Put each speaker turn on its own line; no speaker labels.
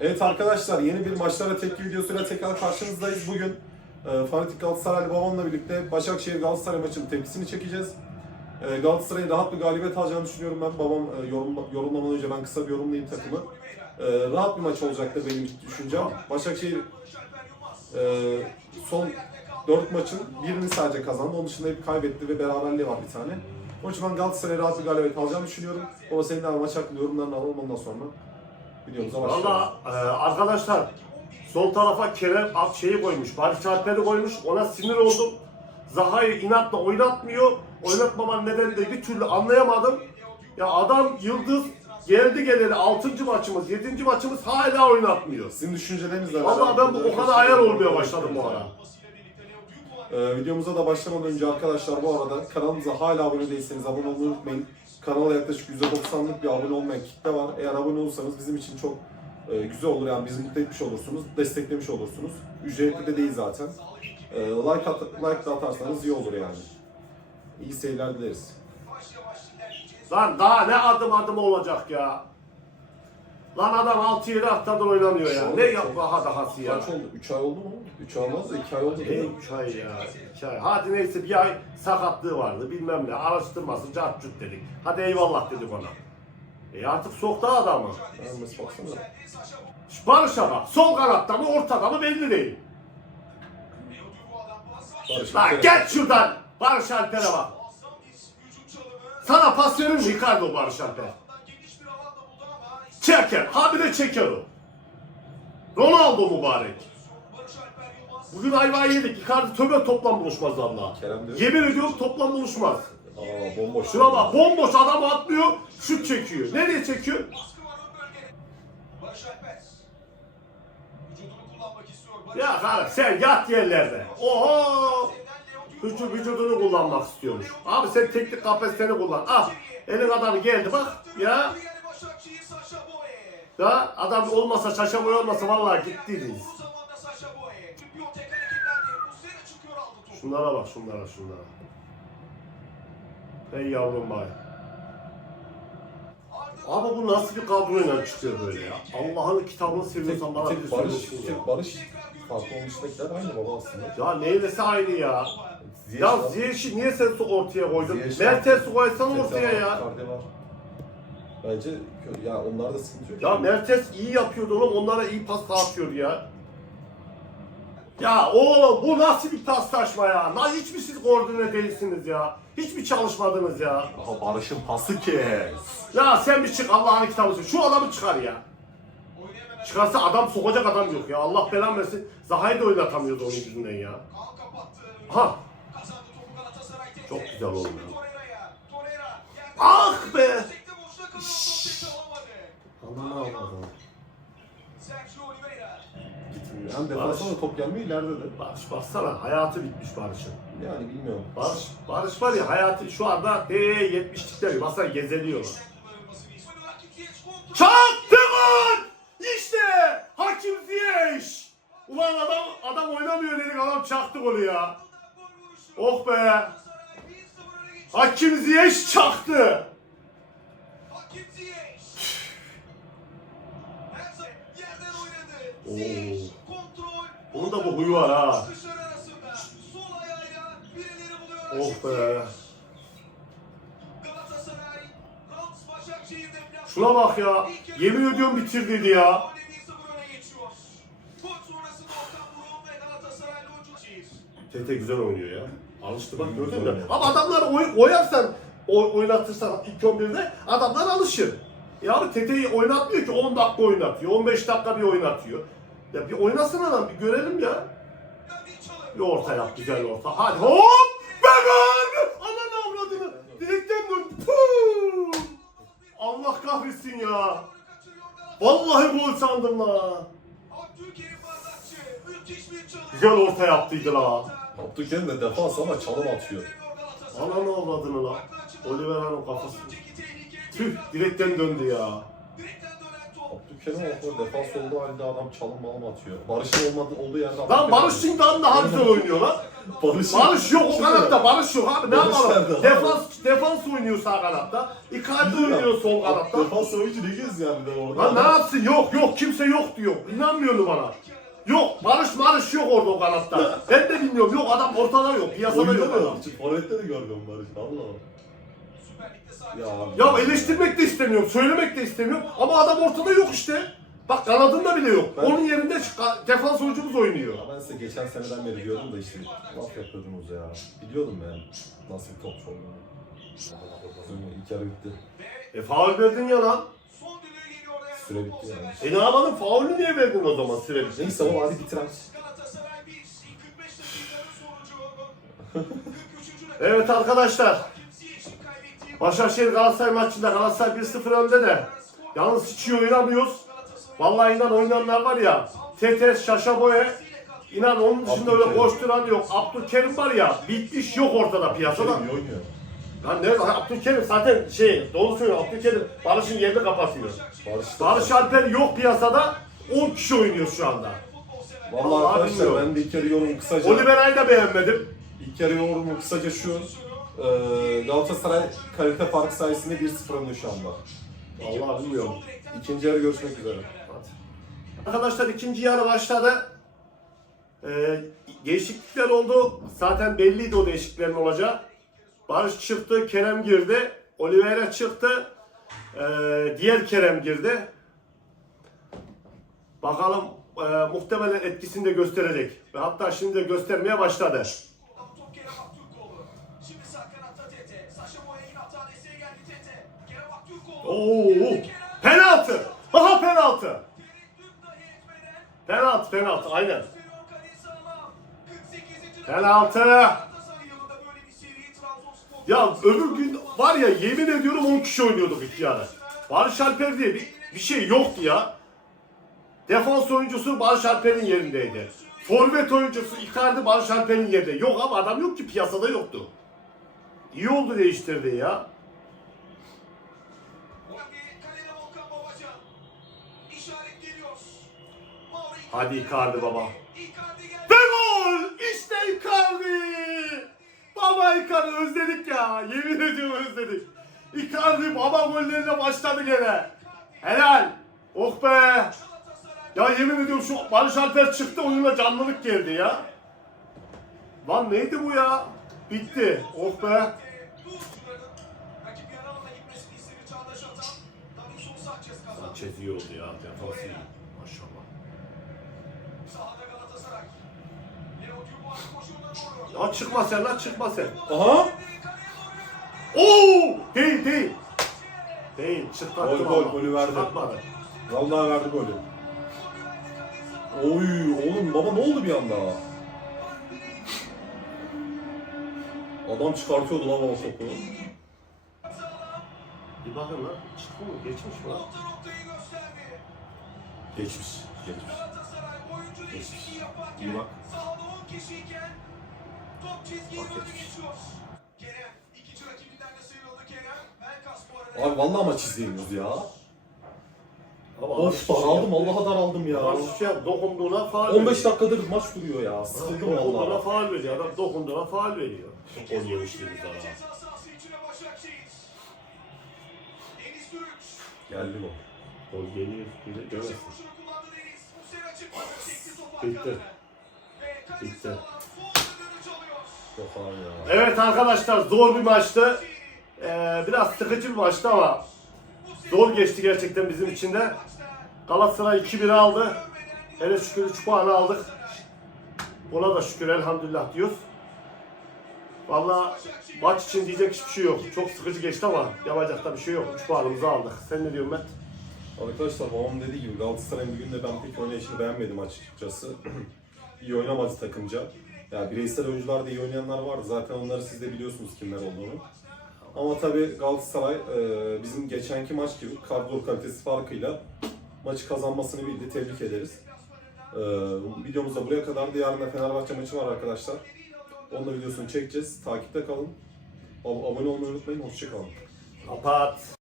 Evet arkadaşlar yeni bir maçlara tepki videosuyla tekrar karşınızdayız. Bugün e, Fanatik Galatasaraylı babamla birlikte Başakşehir Galatasaray maçının tepkisini çekeceğiz. E, Galatasaray'ın rahat bir galibiyet alacağını düşünüyorum ben. Babam e, yorum, yorumlamadan önce ben kısa bir yorumlayayım takımı. E, rahat bir maç olacaktır benim düşüncem. Başakşehir e, son 4 maçın birini sadece kazandı. Onun dışında hep kaybetti ve beraberliği var bir tane. Onun için ben Galatasaray'a rahat bir galibiyet alacağını düşünüyorum. Ama senin de maç hakkında yorumlarını alalım ondan sonra videomuza.
Valla e, arkadaşlar sol tarafa Kerem Akçay'ı koymuş. Barış Alper'i koymuş. Ona sinir oldum. Zaha'yı inatla oynatmıyor. Oynatmaman nedeni de bir türlü anlayamadım. Ya adam Yıldız geldi geleli 6. maçımız, 7. maçımız hala oynatmıyor.
Sizin düşüncelerinizle
Valla ben bu o kadar ayar olmaya başladım bu ara.
Ee, videomuza da başlamadan önce arkadaşlar bu arada kanalımıza hala abone değilseniz abone olmayı unutmayın. Kanala yaklaşık %90'lık bir abone olmayan kitle var. Eğer abone olursanız bizim için çok e, güzel olur yani bizi mutlu etmiş olursunuz, desteklemiş olursunuz. Ücretli de değil zaten. E, like, at, like da atarsanız iyi olur yani. İyi seyirler dileriz.
Lan daha ne adım adım olacak ya. Lan adam 6-7 haftadır oynamıyor ya. Ne yap daha dahası ya.
Kaç oldu? 3 ay oldu mu? 3 ay olmaz da 2 ay oldu
Ne
değil mi?
3 ay ya? 2 ay. Hadi neyse bir ay sakatlığı vardı bilmem ne. Araştırması cart curt dedik. Hadi eyvallah dedik ona. E artık soktu adamı.
Beğenmesi baksana.
Şu Barış'a bak. Sol kanatta mı ortada mı belli değil.
Barış
Lan geç şuradan. Barış Alper'e bak. Sana pas verir mi Ricardo Barış Alper? Çeker. Habire çeker o. Ronaldo mübarek. Bugün ayvayı yedik. Icardi tövbe toplam buluşmaz.
Kerem diyor.
Yemin ediyorum toplam buluşmaz.
Aa bomboş.
Şuna bak bomboş adam atlıyor, şut çekiyor. Nereye çekiyor? Ya kardeş sen yat yerlerde. Oho! Vücut, vücudunu kullanmak istiyormuş. Abi sen teknik kapasiteni kullan. Ah elin adamı geldi bak ya. Ya adam olmasa şaşa boy olmasa vallahi gittiydiniz. Şunlara bak şunlara şunlara. Hey yavrum bay. Abi bu nasıl bir kadroyla çıkıyor böyle ya? Allah'ın kitabını seviyorsan bana bir
Barış,
ya.
tek Barış farklı olmuştakiler aynı baba aslında.
Ya neylesi aynı ya? Ya. Ziyech'i niye sen ortaya koydun? Mertens'i koysan ortaya ya.
Icardi var. Bence ya onlarda sıkıntı yok.
Ya Mertens iyi yapıyordu oğlum onlara iyi pas dağıtıyordu ya. Ya oğlum bu nasıl bir paslaşma ya? Lan hiç mi siz koordine değilsiniz ya? Hiç mi çalışmadınız ya?
Aha Barış'ın pası kes.
Ya sen bir çık Allah'ın kitabı. Şu adamı çıkar ya. Çıkarsa adam sokacak adam yok ya. Allah belanı versin. Zaha'yı da oynatamıyordu onun yüzünden ya. Ha. Çok güzel oldu. Ah be. Aman Allah'ım.
Gitmiyor. Hem defansına da top gelmiyor ileride de.
Barış baksana hayatı bitmiş Barış'ın.
Yani bilmiyorum.
Barış, Barış var ya hayatı şu anda he 70'likler baksana gezeliyor. Çaktı gol! İşte Hakim Ziyech! Ulan adam adam oynamıyor dedik adam çaktı golü ya. Oh be! Hakim Ziyech çaktı! Oo. Onun da bu huyu var ha. Oh be! Şuna bak ya. Yemin ediyorum bitirdiydi ya. Tete güzel oynuyor ya. Alıştı bak gördün mü? Ama adamlar oy, oyarsan, oy, oynatırsan ilk 11'de adamlar alışır. Ya abi Tete'yi oynatmıyor ki 10 dakika oynatıyor, 15 dakika bir oynatıyor. Ya bir oynasın adam bir görelim ya. Bir orta yap güzel orta. Hadi hop! Be gol! Aman avradını! Direkten. Puh! Allah kahretsin ya. Vallahi gol sandım la. Güzel orta yaptıydı la.
Abdülkerim de defans ama çalım atıyor.
Ananı avradını la. Oliver Hanım kafası. Tüh direkten döndü ya.
Abdülkerim ortada defans olduğu halde adam çalım malım atıyor. Barış'ın olmadığı olduğu yerde
Lan Barış Çingdağ'ın daha güzel oynuyor lan.
Barış,
Barış yok o
Şimdi-
kanatta Barış yok abi ne
Barış
yapalım? Defans defans oynuyor sağ kanatta. Icardi oynuyor sol kanatta.
Defans oyuncu ne gez yani de orada.
Lan ne yapsın yok yok kimse yok diyor. İnanmıyorsun bana. Yok Barış Barış yok orada o kanatta. Ben de bilmiyorum yok adam ortada yok piyasada
Oyunda
yok
da
adam.
yok. Forvet'te de görmüyorum Barış. Allah Allah. Ya,
eleştirmek de istemiyorum, söylemek de istemiyorum ama adam ortada yok işte. Bak kanadında bile yok.
Ben-
Onun yerinde şu- defans oyuncumuz oynuyor.
Ya ben size geçen seneden beri diyordum da işte laf yapıyordunuz ya. Biliyordum ben nasıl bir topçu olduğunu. İlk yarı bitti.
E faul verdin ya lan.
Süre bitti yani.
E ne yapalım faulü niye verdin o zaman sürekli?
Neyse o hadi bitiren.
Evet arkadaşlar. Başakşehir Galatasaray maçında Galatasaray 1-0 önde de. Yalnız hiç iyi oynamıyoruz. Vallahi inan oynayanlar var ya. Tetes, Şaşaboye. İnan onun dışında öyle
Abdülkerim.
koşturan yok. Abdülkerim var ya. Bitmiş yok ortada piyasada.
Kerim iyi oynuyor.
Lan ne Abdülkerim zaten şey doğru söylüyor Abdülkerim Barış'ın yerini kapatıyor.
Barış
Barış Alper yok piyasada 10 kişi oynuyor şu anda.
Vallahi
Vallahi
arkadaşlar
bilmiyorum.
ben de ilk yarı yorumu kısaca.
Olivera'yı da beğenmedim.
İlk yarı yorumu kısaca şu. Ee, Galatasaray kalite farkı sayesinde 1-0 önde şu anda.
Vallahi bilmiyorum.
İkinci yarı görüşmek üzere.
Arkadaşlar ikinci yarı başladı. Ee, değişiklikler oldu. Zaten belliydi o değişikliklerin olacağı. Barış çıktı, Kerem girdi. Oliveira çıktı. Ee, diğer Kerem girdi. Bakalım e, muhtemelen etkisini de gösterecek. Ve hatta şimdi de göstermeye başladı. Oo, penaltı. Aha penaltı. Penaltı, penaltı aynen. Penaltı. Ya öbür gün var ya yemin ediyorum 10 kişi oynuyorduk ilk yarı. Barış Alper diye bir, bir şey yoktu ya. Defans oyuncusu Barış Alper'in yerindeydi. Forvet oyuncusu Icardi Barış Alper'in yerinde. Yok ama adam yok ki piyasada yoktu. İyi oldu değiştirdi ya. Hadi Icardi baba. Ve gol! İşte Icardi! Baba Icardi özledik ya. Yemin ediyorum özledik. Icardi baba gollerine başladı gene. Helal. Oh be. Ya yemin ediyorum şu Barış Alper çıktı oyuna canlılık geldi ya. Lan neydi bu ya? Bitti. Oh be. Sanchez iyi oldu ya. Defans iyi. Ya çıkma sen lan çıkma sen.
Aha!
Oo! Değil değil. Değil. Çıkarttım
Gol, gol, golü verdi.
Çıkartmadı.
Vallahi verdi golü. Oy oğlum baba ne oldu bir anda? Adam çıkartıyordu lan o topu.
Bir bakın lan. Çıktı mı? Geçmiş mi lan?
Geçmiş. Geçmiş. Geçmiş. İyi bak. Bak geçmiş. Abi vallahi maç izleyemiyoruz ya.
Ama
Of
adam
daraldım
hiçbir şey
Allah'a daraldım
yaptı. Adam
ya.
hiçbir şey yaptı. Dokunduğuna faal
15 dakikadır maç duruyor ya. Sıkıldım
Dokunduğuna
vallahi.
faal veriyor. Adam dokunduğuna faal veriyor. Çok gol yemiştiniz daha.
Geldi bu.
Gol geliyor. Geliyor. Görmesin. Bitti. Bitti.
Ya.
Evet arkadaşlar zor bir maçtı. Ee, biraz sıkıcı bir maçtı ama zor geçti gerçekten bizim için de. Galatasaray 2-1 aldı. Hele şükür 3 puanı aldık. Ona da şükür elhamdülillah diyoruz. Valla maç için diyecek hiçbir şey yok. Çok sıkıcı geçti ama yapacak da bir şey yok. 3 puanımızı aldık. Sen ne diyorsun Mert?
Arkadaşlar babam dediği gibi Galatasaray'ın bugün de ben pek oynayışını beğenmedim açıkçası. iyi oynamadı takımca. Yani bireysel oyuncular da iyi oynayanlar vardı. Zaten onları siz de biliyorsunuz kimler olduğunu. Ama tabii Galatasaray e, bizim geçenki maç gibi kadro kalitesi farkıyla maçı kazanmasını bildi. Tebrik ederiz. E, videomuz da buraya kadardı. Yarın da Fenerbahçe maçı var arkadaşlar. Onun da videosunu çekeceğiz. Takipte kalın. Ab- Abone olmayı unutmayın. Hoşçakalın.
Kapat.